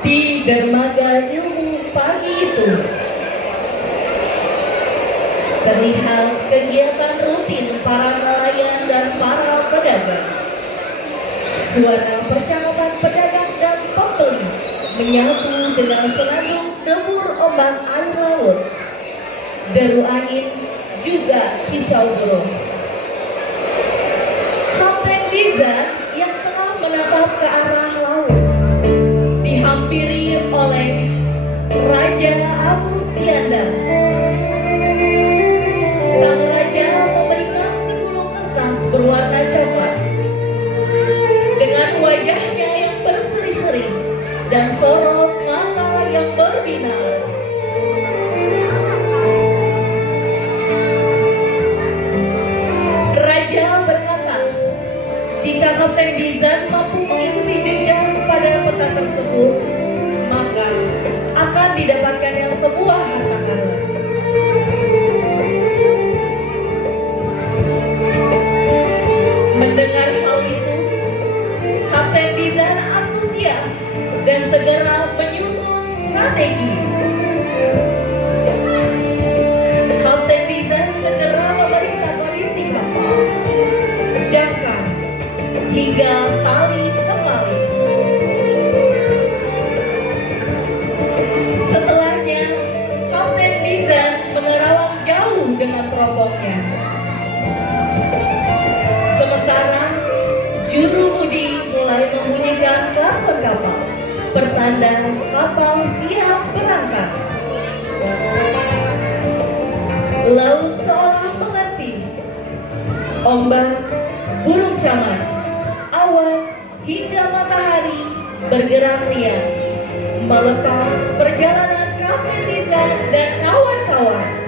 Di dermaga ilmu pagi itu terlihat kegiatan rutin para nelayan dan para pedagang. Suara percakapan pedagang dan pembeli menyatu dengan senandung debur ombak air laut, deru angin, juga kicau burung. Kapten Dizan yang tengah menatap ke arah laut dihampiri oleh Raja Agustianda. Sang raja memberikan segulung kertas berwarna coklat. Dengan wajahnya yang berseri-seri dan sorot mata yang berbinar, raja berkata, jika Kapten Dizan mampu mengikuti jejak pada peta tersebut, maka akan didapatkannya sebuah harta karun. Mendengar hal itu, Kapten Dizan antusias dan segera menyusun strategi. Kapten Dizan segera memeriksa kondisi kapal, jangkar, hingga tali kembali. Setelahnya, Kapten Dizan menerawang jauh dengan teropongnya. Sementara jurumudi mulai membunyikan klakson kapal, pertanda kapal siap berangkat. Laut seolah mengerti. Ombak, burung caman, awan, hingga matahari bergerak riang, melepas perjalanan Kapten Dizan dan kawan-kawan.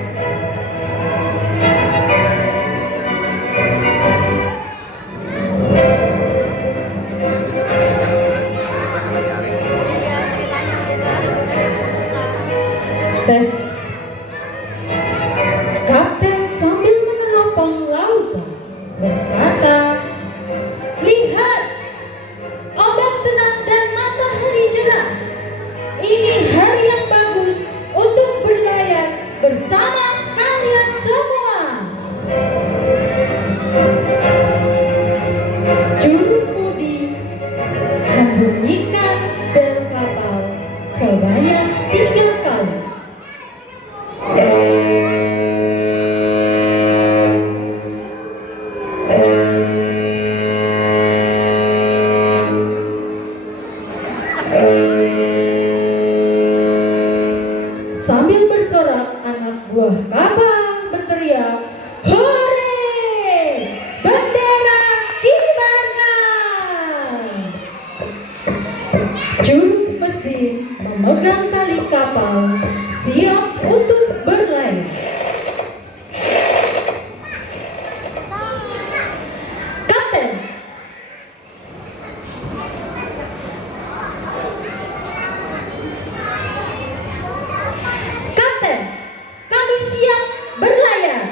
Kapten sambil meneropong lautan berkata, "Lihat, ombak tenang dan matahari cerah. Ini hari yang bagus untuk berlayar bersama kalian semua." Jurumudi membunyikan bel kapal sebanyak 3 kali. Sambil bersorak, anak buah kapal berteriak, "Hore! Bendera kibarkan!" Juru mesin memegang tali kapal, siap untuk berlayar. Kapten, Kapten, kami siap berlayar.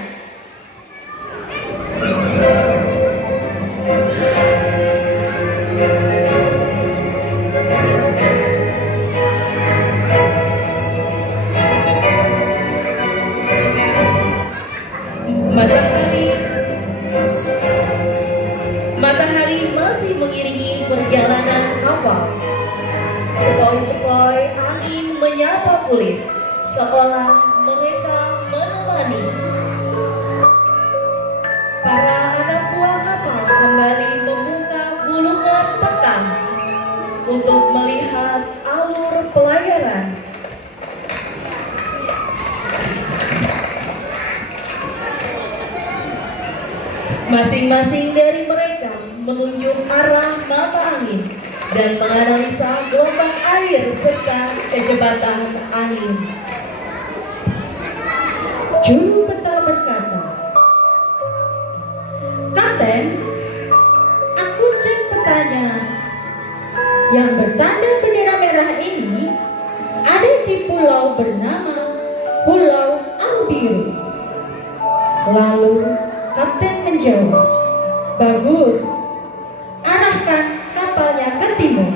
Matahari masih mengiringi perjalanan kapal. Sepoi-sepoi angin menyapa kulit, seolah mereka menemani. Para anak buah kapal kembali membuka gulungan petang untuk melihat alur pelayaran. Masing-masing dari mereka menunjuk arah mata angin dan menganalisa gelombang air serta kecepatan angin. Juru peta berkata, "Kapten, aku cek petanya. Yang bertanda bendera merah ini ada di pulau bernama Pulau Albiru." Lalu Kapten menjawab, "Bagus, arahkan kapalnya ke timur.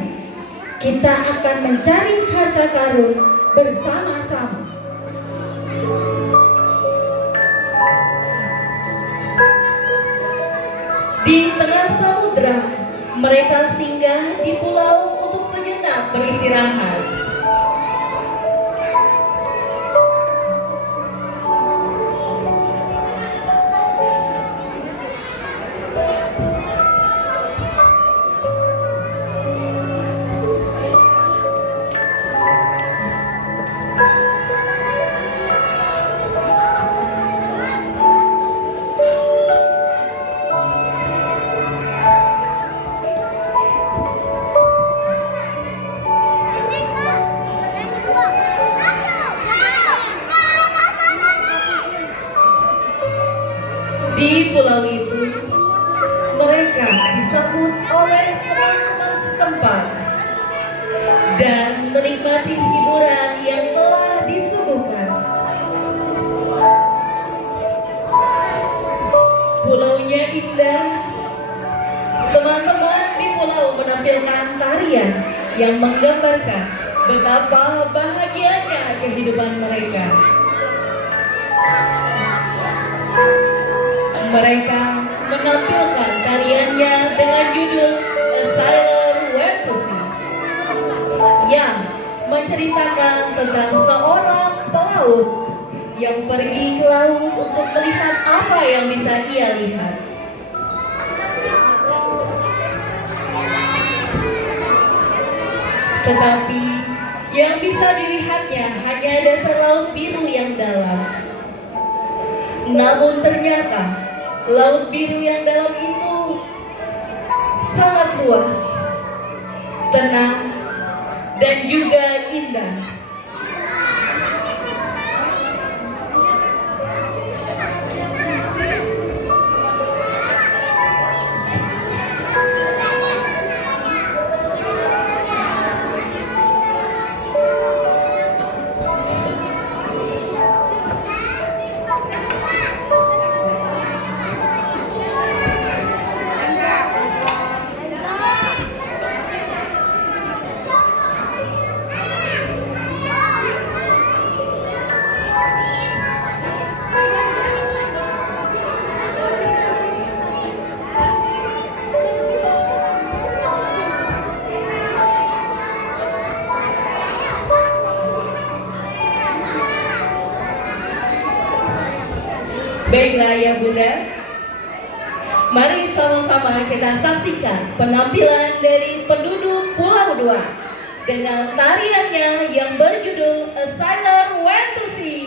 kita akan mencari harta karun bersama-sama. Di tengah samudra, mereka singgah di pulau untuk sejenak beristirahat. Di pulau itu, mereka disambut oleh teman-teman setempat dan menikmati hiburan yang telah disuguhkan. Pulaunya indah. Teman-teman di pulau menampilkan tarian yang menggambarkan betapa bahagianya kehidupan mereka. Mereka menampilkan tariannya dengan judul A Sailor Went to Sea, yang menceritakan tentang seorang pelaut yang pergi ke laut untuk melihat apa yang bisa ia lihat. Tetapi yang bisa dilihatnya hanya dasar laut biru yang dalam. Namun ternyata laut biru yang dalam itu sangat luas, tenang, dan juga indah. Baiklah ya Bunda, mari sama-sama kita saksikan penampilan dari penduduk Pulau Dua dengan tariannya yang berjudul A Sailor Went to Sea.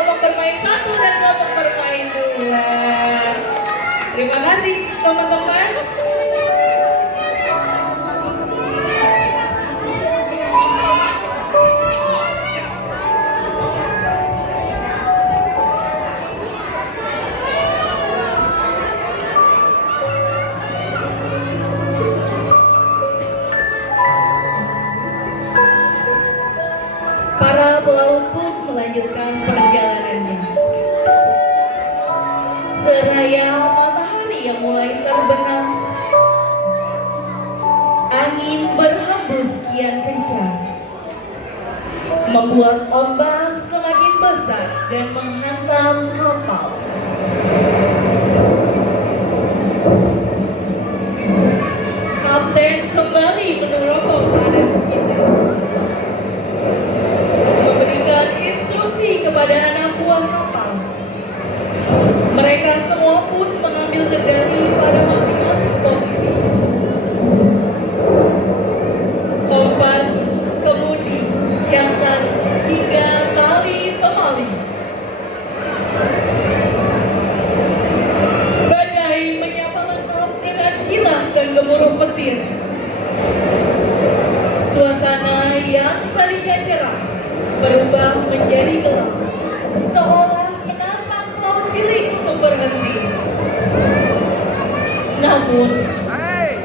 kelompok bermain 1 dan kelompok bermain 2. Terima kasih teman-teman. Para pelaut pun melanjutkan perjalanannya. Seraya matahari yang mulai terbenam, angin berhembus kian kencang, membuat ombak semakin besar dan menghantam kapal. Kapten kembali meneropong keadaan sekitar, memberikan instruksi kepada anak buah kapal. Mereka semua pun mengambil kendali pada masing-masing posisi. Kompas, kemudi, jantan, hingga tali temali. Badai menyapa lengkap dengan kilat dan gemuruh petir. Suasana yang tadinya cerah berubah menjadi gelap, seolah menantang laut cilik untuk berhenti. Namun,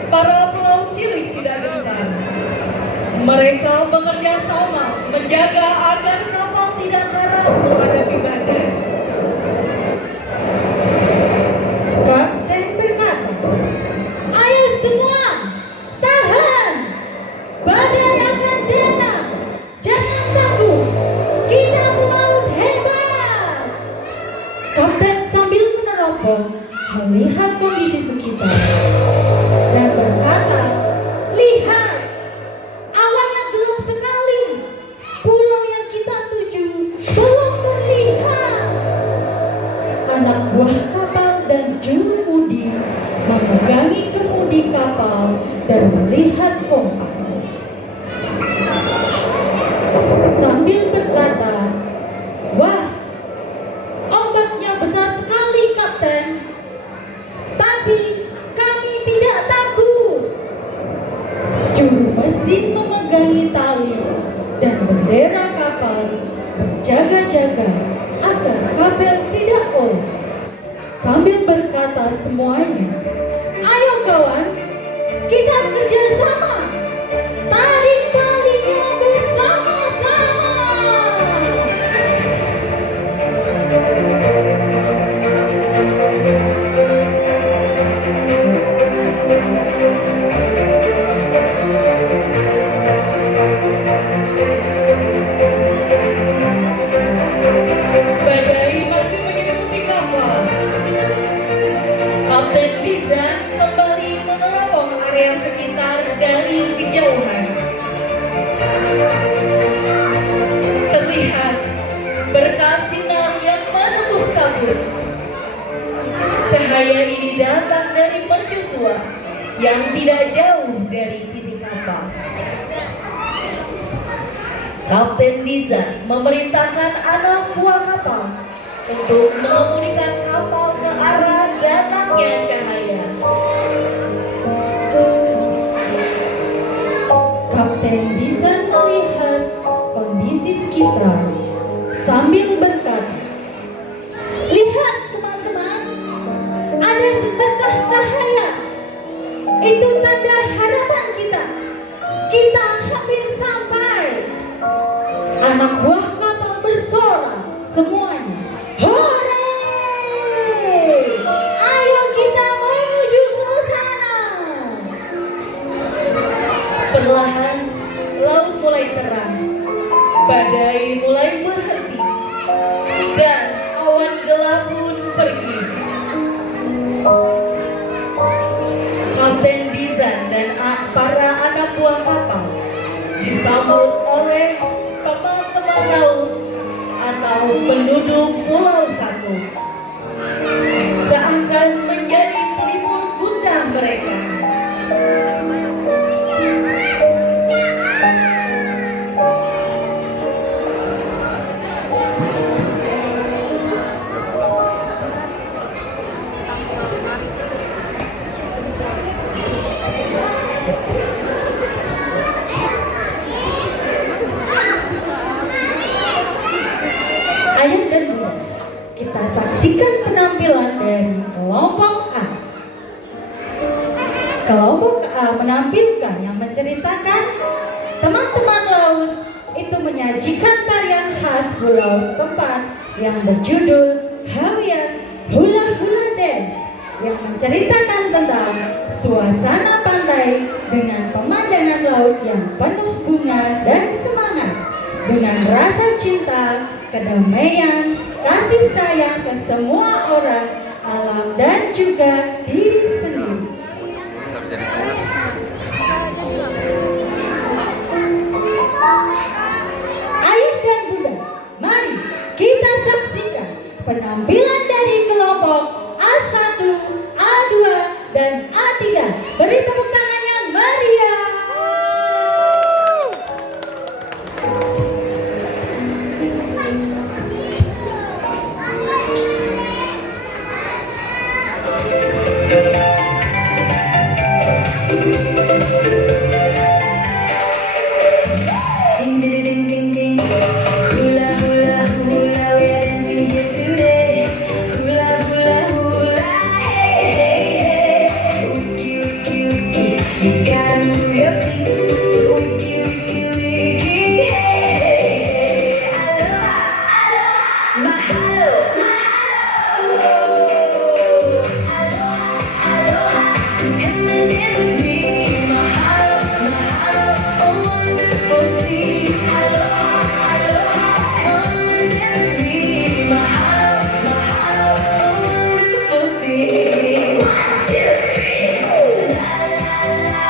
para pelaut cilik tidak gentar. Mereka bekerja sama menjaga agar kapal tidak karam menghadapi badai. Kapten berkata, "Ayo semua, tahan! Badai akan datang! Jangan takut! Kita pelaut hebat!" Kapten sambil meneropong melihat kondisi sekitar dan berkata, "Lihat! Awannya gelap sekali. Pulau yang kita tuju belum terlihat." Anak buah kapal dan jurumudi memegangi kemudi kapal dan melihat kompas. Sambil berkata, "Wah, ombaknya besar sekali, Kapten. Tapi kami tidak takut." Juru mesin memegangi tali dan bendera kapal, berjaga-jaga agar kapal tidak oleng. Sambil berkata semuanya, "Ayo kawan, kita kerjasama. Tarik talinya bersama-sama." Badai masih menyelimuti kapal. Kapten Dizan kembali meneropong area sekitar dari kejauhan. Terlihat berkas sinar yang menembus kabut. Cahaya ini datang dari mercusuar yang tidak jauh dari titik kapal. Kapten Dizan memerintahkan anak buah kapal untuk mengemudikan kapal ke arah datangnya cahaya. Kapten Dizan melihat kondisi sekitar sambil berkata, "Lihat teman-teman, ada secercah cahaya. Itu tanda harapan kita. Kita hampir sampai." Anak buah kapal bersorak semuanya, "Hore! Ayo kita menuju ke sana." Perlahan laut mulai terang, badai mulai berhenti, dan awan gelap pun pergi. Kapten Dizan dan para anak buah kapal disambut oleh teman-teman laut atau penduduk Pulau Satu, seakan menjadi pelipur gundah mereka. Kita saksikan penampilan dari kelompok A. Kelompok A menampilkan yang menceritakan teman-teman laut itu menyajikan tarian khas pulau setempat yang berjudul Hawaiian Hula Hula Dance, yang menceritakan tentang suasana pantai dengan pemandangan laut yang penuh bunga dan semangat, dengan rasa cinta, kedamaian, kasih sayang ke semua orang, alam, dan juga diri sendiri. Ayah dan bunda, mari kita saksikan penampilan dari kelompok A1, A2, dan A3. Beri tepuk tangan yang meriah. Ding ding ding ding ding. Hula hula hula, we're dancing here today. Hula hula hula, hey hey hey. Wiki wiki wiki, you gotta move your feet. Wiki wiki wiki, hey hey hey. Aloha aloha, mahalo mahalo. Aloha aloha, come and dance with me. Mahalo mahalo, a wonderful sea. Aloha aloha, come and dance with me. Mahalo mahalo, a wonderful sea. 1, 2, 3. La la la,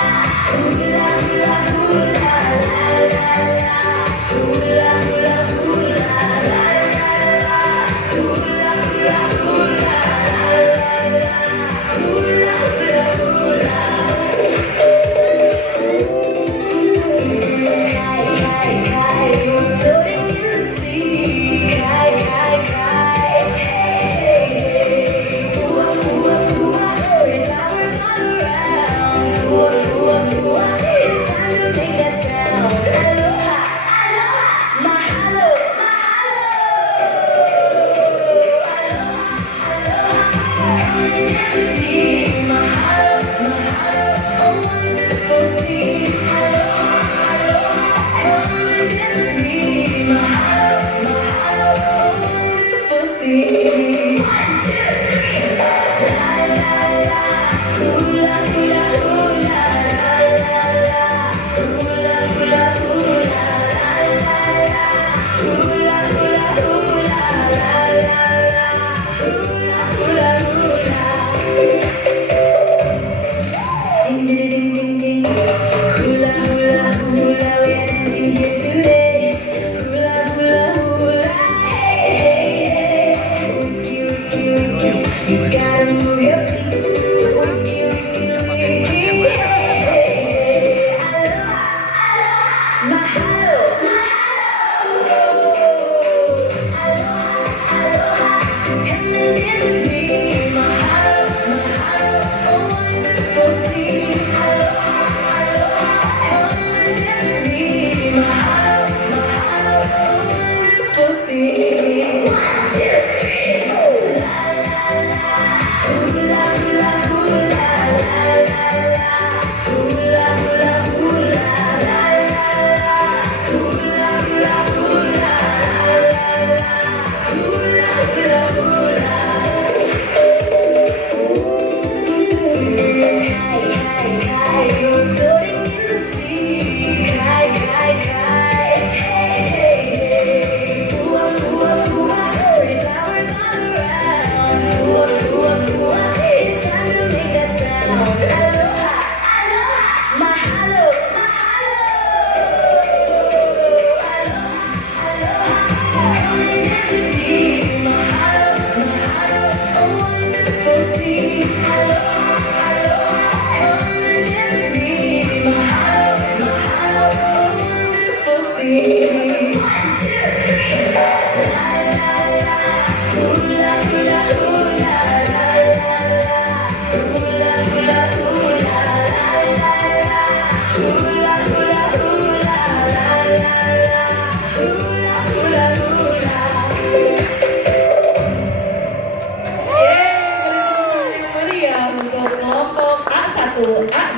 hula hula hula, la la la. Hula hula hula, la la la. Hula hula hula, la la la. Hula hula hula. Kai, kai, kai, floating in the sea. Kai, kai, kai, hey, hey. Pua, pua, pua, pretty flowers all around. Pua, pua, pua, it's time to make that sound. Aloha, aloha, mahalo, mahalo. Aloha, come and dance with me. Mahalo, mahalo, a wonderful sea. Aloha, aloha, come and dance with me. Mahalo, mahalo, a wonderful sea. 1, 2, 3. La la la, hula hula hula, la la la. Hula hula hula, la la la. Hula hula hula, la la la. Hula hula hula. Ding ding ding ding ding. Hula hula hula, we're dancing here today. Hula hula hula, hey hey hey.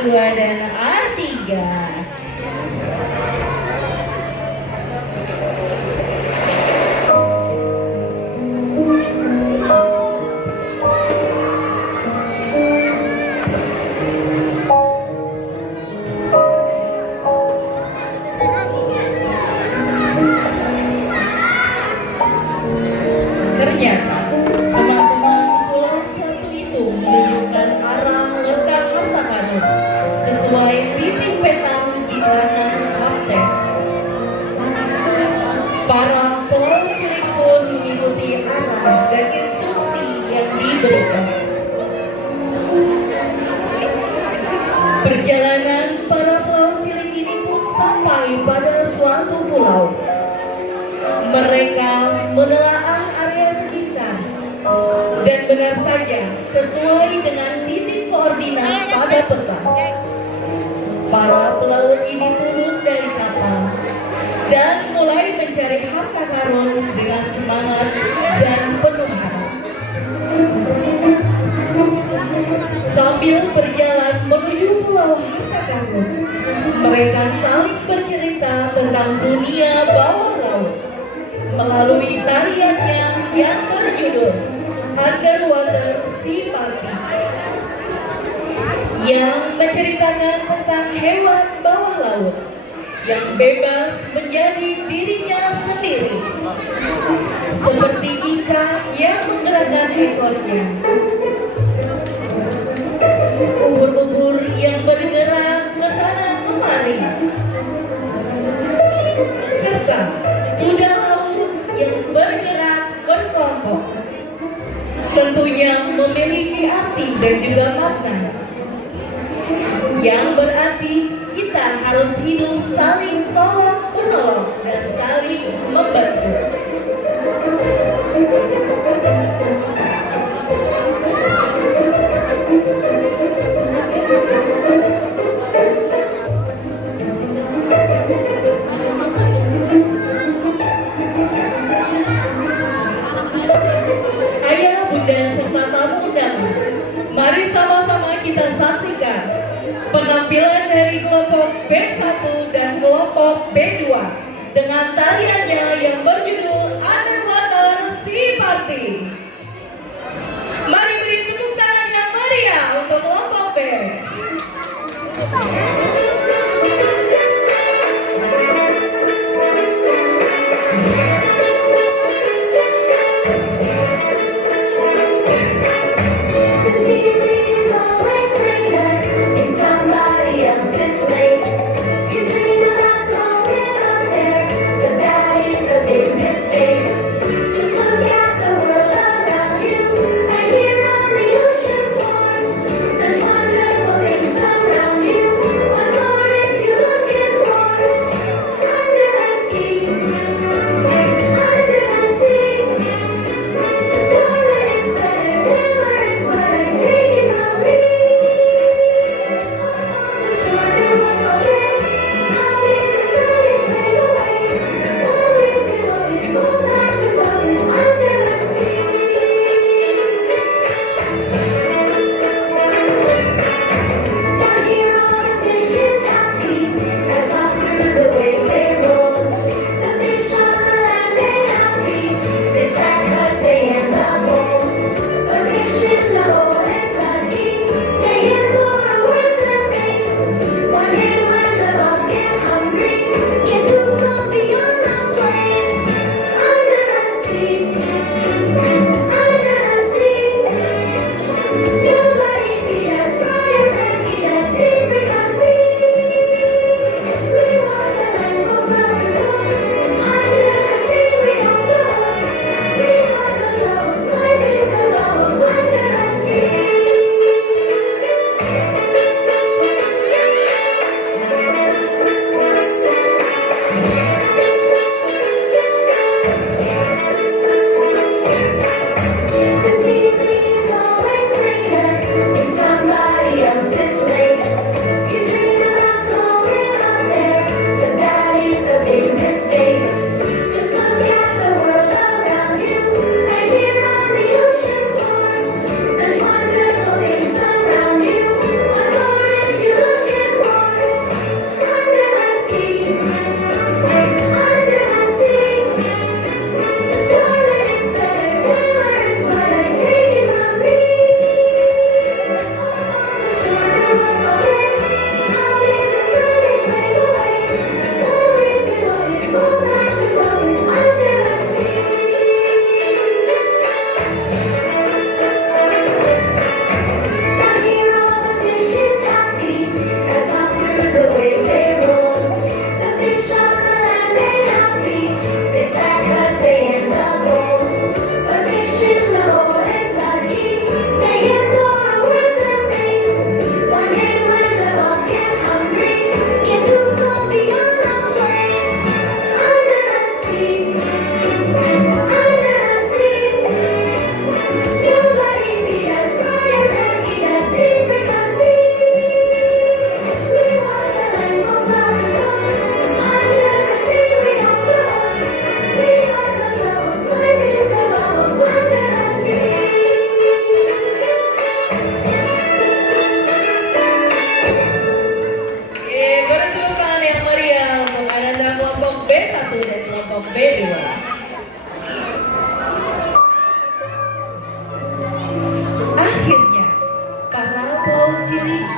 A2 dan A3. Ternyata teman-teman pulau satu itu menunjukkan arah letak harta karun sesuai titik peta di tangan kapten. Para pelaut cilik pun mengikuti arah dan instruksi yang diberikan. Perjalanan para pelaut cilik ini pun sampai pada suatu pulau. Mereka menelaah area sekitar dan benar saja sesuai dengan titik koordinat pada peta. Para pelaut ini turun dari kapal dan mulai mencari harta karun dengan semangat dan penuh harap. Sambil berjalan menuju pulau harta karun, mereka saling bercerita tentang dunia bawah laut melalui tariannya yang berjudul Underwater Sea Party, yang menceritakan tentang hewan bawah laut yang bebas menjadi dirinya sendiri, seperti ikan yang menggerakkan ekornya, ubur-ubur yang bergerak ke sana kemari, serta kuda laut yang bergerak berkelompok. Tentunya memiliki arti dan juga makna, yang berarti kita harus hidup saling tolong menolong dan saling membantu. Ayah, bunda, serta tamu undangan, mari sama-sama kita saksikan penampilan dari kelompok B1 dan kelompok B2 dengan tariannya yang berjudul Underwater Sea Party. Mari beri tepuk tangan yang meriah untuk kelompok B. The secret is always greater in somebody else's lake. You dream about going up there, but that is a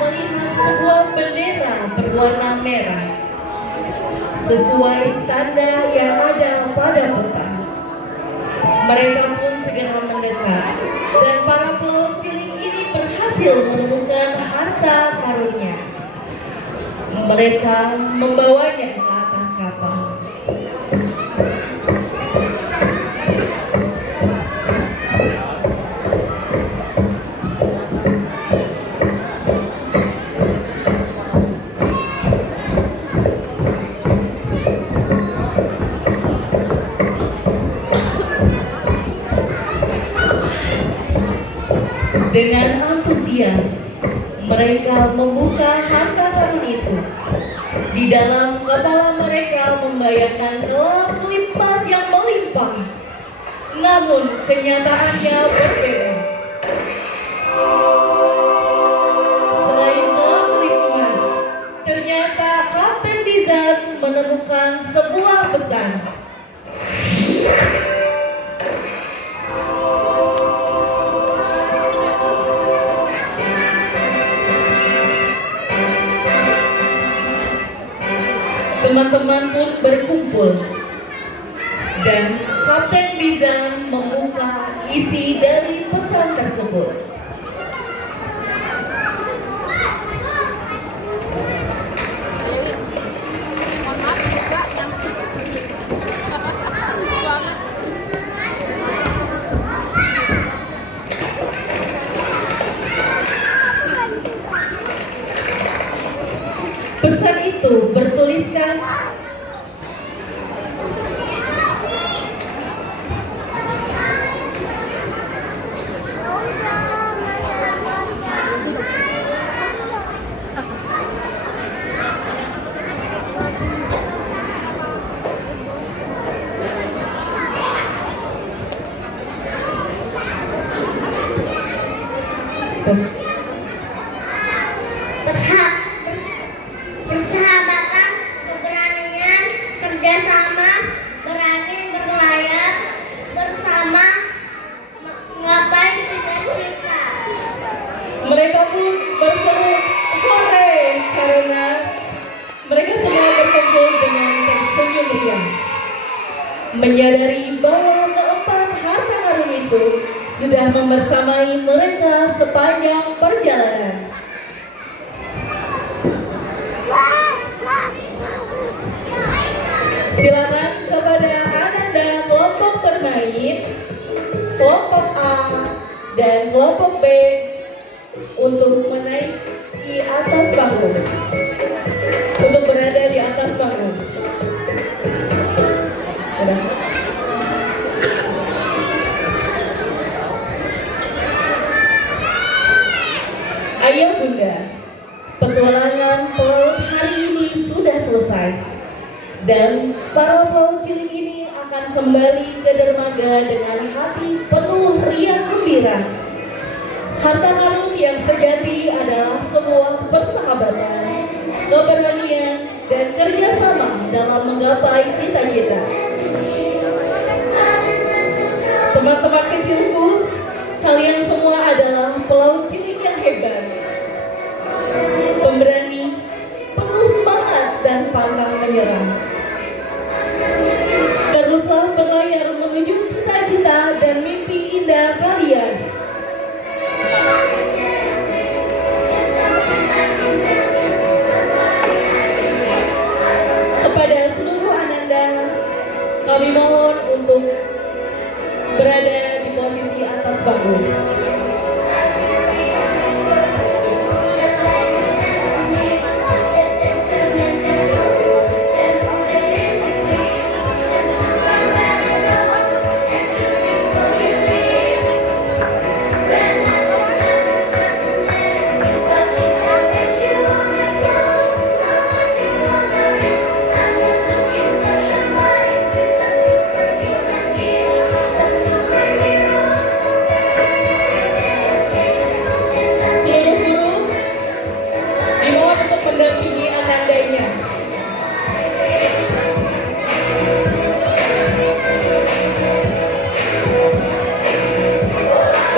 melihat sebuah bendera berwarna merah sesuai tanda yang ada pada peta. Mereka pun segera mendekat dan para pelaut cilik ini berhasil menemukan harta karunnya. Mereka membawanya ke atas kapal. Dengan antusias, mereka membuka harta karun itu. Di dalam kepala mereka membayangkan gelar emas yang melimpah. Namun kenyataannya berbeda. Selain gelar emas, ternyata Kapten Bizan menemukan sebuah pesan. Teman-teman pun berkumpul dan Kapten Bizan membuka isi dari pesan tersebut. Pesan itu bertuliskan, persahabatan, keberanian, kerjasama, berani berlayar bersama, menggapai cita-cita. mereka pun berseru hore karena mereka semua berkumpul dengan tersenyum riang, menyadari bahwa keempat harta karun itu sudah membersamai mereka sepanjang perjalanan. Silakan kepada Ananda kelompok bermain, kelompok A dan kelompok B untuk menaiki atas panggung, untuk berada di atas panggung. Udah. Ayah bunda, petualangan pelaut hari ini sudah selesai. Dan para pelaut cilik ini akan kembali ke dermaga dengan hati penuh riang gembira. Harta karun yang sejati adalah sebuah persahabatan, keberanian, dan kerjasama dalam menggapai cita-cita. Teman-teman kecilku, kalian semua adalah pelaut cilik yang hebat, pemberani, penuh semangat, dan pantang menyerah. Teruslah berlayar menuju cita-cita dan mimpi indah kalian. Kepada seluruh Ananda, kami mohon untuk berada di posisi atas panggung.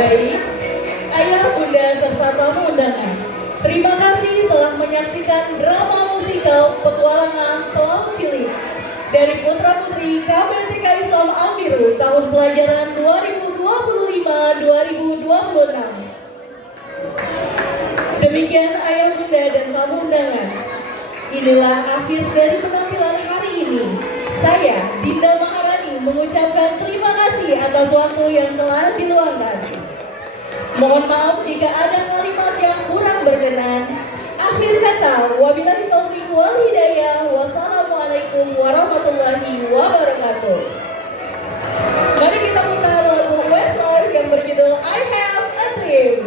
Baik, ayah, bunda, serta tamu undangan, terima kasih menyaksikan drama musikal Petualangan Pelaut Cilik dari putra-putri KBTK Islam Ambiru tahun pelajaran 2025-2026. Demikian ayah bunda dan tamu undangan. Inilah akhir dari penampilan hari ini. Saya, Dinda Maharani, mengucapkan terima kasih atas waktu yang telah diluangkan. Mohon maaf jika ada kalimat yang kurang berkenan. Akhir kata, wabillahi taufiq wal hidayah. Wassalamualaikum warahmatullahi wabarakatuh. Mari kita putar lagu Westlife yang berjudul I Have a Dream.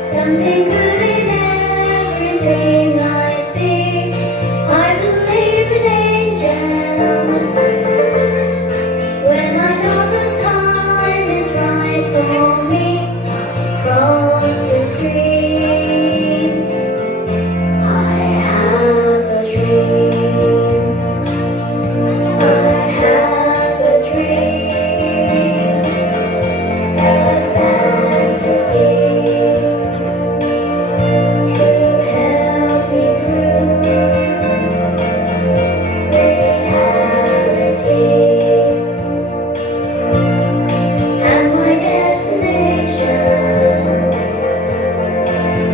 Something good in everything I see. I believe in angels. When I know the time is right for me, cross the stream. I have a dream. I have a dream. A fantasy.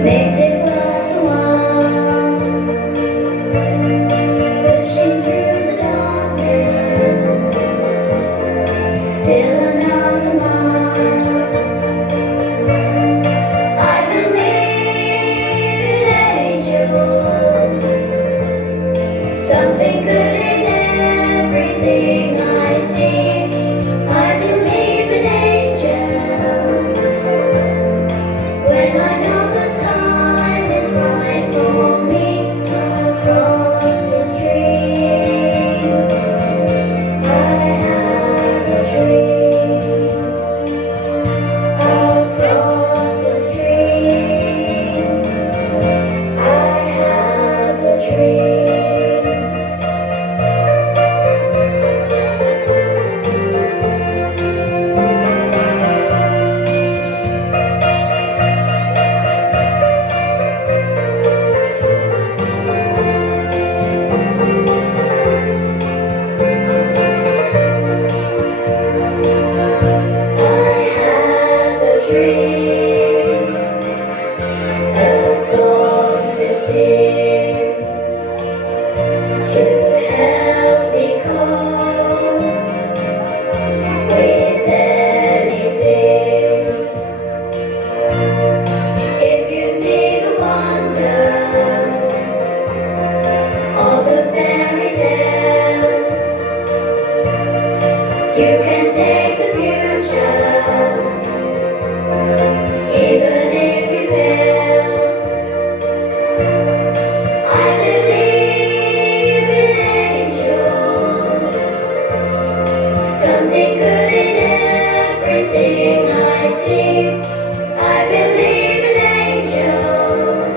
Makes it worth the while, pushing through the darkness, still another mile. I believe in angels, something good in everything I see. I believe in angels, when I know the time is right for me, across the stream. I have a dream. Across the stream. I have a dream. Dream, a song to sing, to help me cope with anything. If you see the wonder of a fairy tale, you can take the future. Even if you fail, I believe in angels. Something good in everything I see. I believe in angels.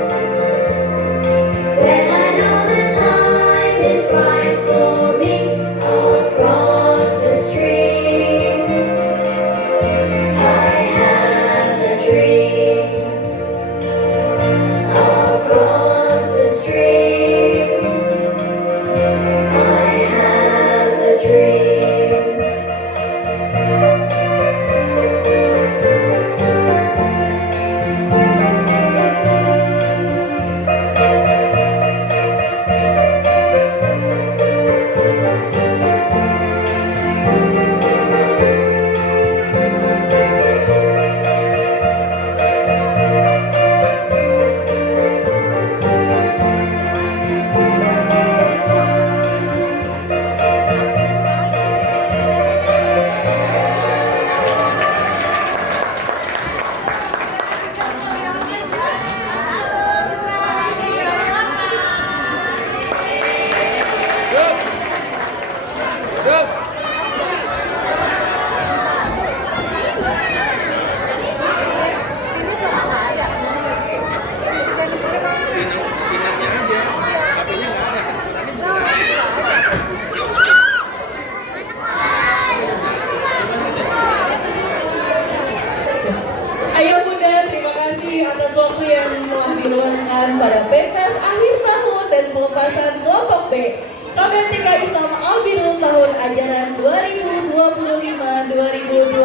When I know the time is right for me, I'll cross the stream. I have a dream. Across the stream. I have a dream. jurusan kelompok B. KBTK Islam Albirul tahun ajaran 2025-2026.